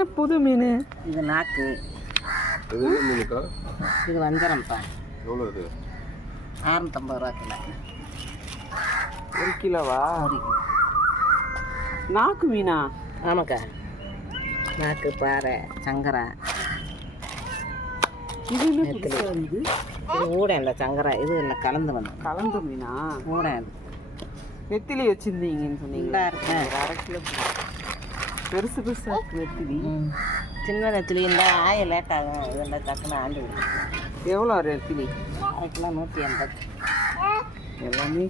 என்ன புது மீன்? இது நாக்கு. இது என்ன மீனுக்கா? இது வஞ்சரம்ப்பா எவ்வளோ இது? அறுநூத்தம்பது ரூபா கிலோ. ஒரு கிலோவா? நாக்கு மீனா? ஆமாக்கா. நாக்கு பாறை சங்கரா. இது என்ன இது? ஊட இல்லை சங்கரா. இது இல்லை கலந்து வந்து கலந்த மீனா? ஊட நெத்திலி வச்சிருந்தீங்கன்னு சொன்னீங்க. நல்லா இருக்கு. ஒரு அரை கிலோ. பெருசு பெருசா இருக்கு நெத்திலி ம். சின்ன நெத்திலி இருந்தால் ஆய லேட் ஆகும். இதில் டக்குன்னு ஆண்டு எவ்வளோ ஒரு நெத்திலி கிலோ நூற்றி எண்பது. எல்லாமே.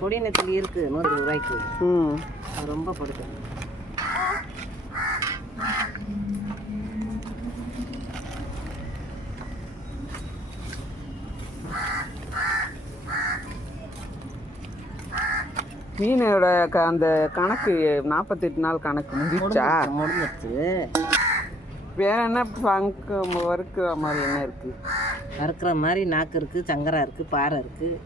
பொடி நெத்திலி இருக்குது நூறு ரூபாய்க்கு. ம். அது ரொம்ப பிடிக்கும் மீனோட க அந்த கணக்கு நாற்பத்தெட்டு நாள் கணக்கு முடிஞ்சிச்சா முடிஞ்சிருச்சு வேற என்ன பங்கு வறுக்கிற மாதிரி என்ன இருக்கு? வறுக்கிற மாதிரி நாக்கு இருக்குது சங்கரா இருக்குது பாறை இருக்குது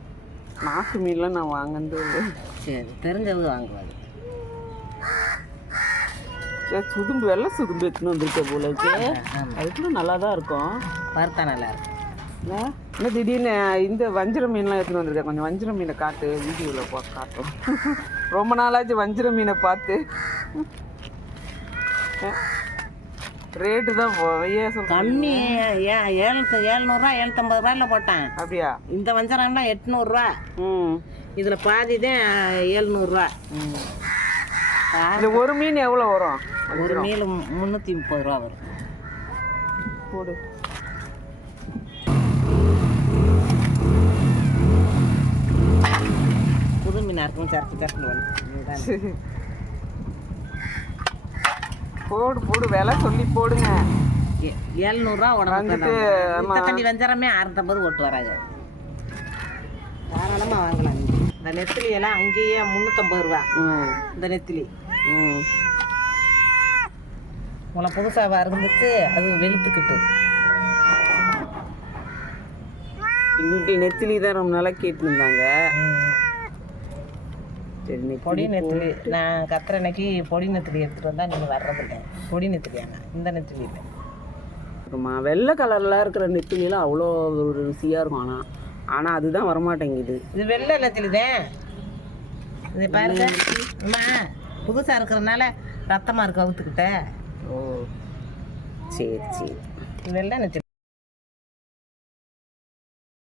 நாட்டு மீன்லாம் நான் வாங்கினது இல்லை. சரி தெரிஞ்சவங்க வாங்குவாங்க. சரி சுதும்பு வெள்ளை சுதும்பு எடுத்துன்னு வந்திருக்க போல இருக்கு. அதுக்குள்ள நல்லா தான் இருக்கும். வறுத்தா நல்லா இருக்கும். என்ன? திடீர்னு இந்த வஞ்சிர மீன்லாம் எடுத்துன்னு வந்திருக்கேன். கொஞ்சம் வஞ்சிர மீனை காட்டு வீடியோவில் பா காட்டும். ரொம்ப நாளாச்சு வஞ்சிர மீனை பார்த்து. ரேட்டு தான் போவையே சொல்கிறேன் கம்மி ஏன் ஏழு ஏழ்நூறுரூவா ஏழ்நூத்தம்பது ரூபாயில் போட்டேன். அப்படியா? இந்த வஞ்சரம்லாம் எட்நூறுரூவா ம். இதில் பாதி தான் ஏழ்நூறுரூவா இந்த ஒரு மீன் எவ்வளோ வரும்? ஒரு மீல் முந்நூற்றி முப்பது ரூபா வரும். போடு. இருக்கும் சரக்கு சரக்கு. போடு போடு விலை சொல்லி போடுங்க. ஏழ்நூறுரூவா. உடம்பு தண்ணி வஞ்சரமே அறுநூத்தம்பது ஓட்டு வராங்க. தாராளமாக வாங்கலாம். இந்த நெத்திலி எல்லாம் அங்கேயே முந்நூற்றம்பது ரூபா. இந்த நெத்திலி. ம். உங்களை புதுசாக இருந்துட்டு அது வெளுத்துக்கிட்டு. இங்கிட்ட நெத்திலி தான் ரொம்ப நாளாக கேட்டுருந்தாங்க சரி பொடி நெத்திலி. நான் கத்துற அன்னைக்கு பொடி நெத்திலி எடுத்துகிட்டு வந்தால் நீங்கள் வர்றதில்லை. பொடி நெத்திலி ஆனால் இந்த நெத்திலி இல்லை. இருக்குமா வெள்ளை கலர்லாம் இருக்கிற நெத்திலிலாம் அவ்வளோ ஒரு ருசியாக இருக்கும். ஆனால் ஆனால் அதுதான் வரமாட்டேங்குது. இது வெள்ளை நெத்திலி தான் இது பாருங்க அம்மா புதுசாக இருக்கிறதுனால ரத்தமாக இருக்கு அவுத்துக்கிட்ட. ஓ. சரி சரி. வெள்ளை நெத்திலி.